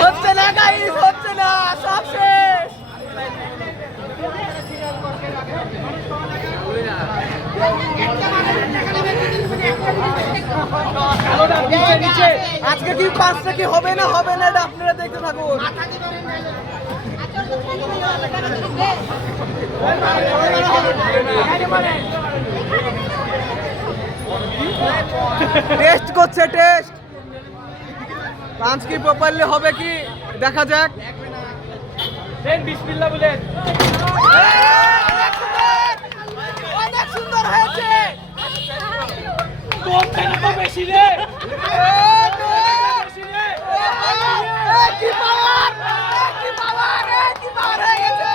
হচ্ছে না গাইস, হচ্ছে না, সব শেষ। আজকে কি 5টা কি হবে না হবে না, এটা আপনারা দেখতে থাকুন। টেস্ট করছে, টেস্ট পাঁচ কি প্রপারলি হবে কি দেখা যাক। বিসমিল্লাহ বলেন। অনেক সুন্দর হয়েছে। কম কেন তো বেশি রে। কি পাওয়ার, কি পাওয়ার, কি পাওয়ার হয়ে গেছে।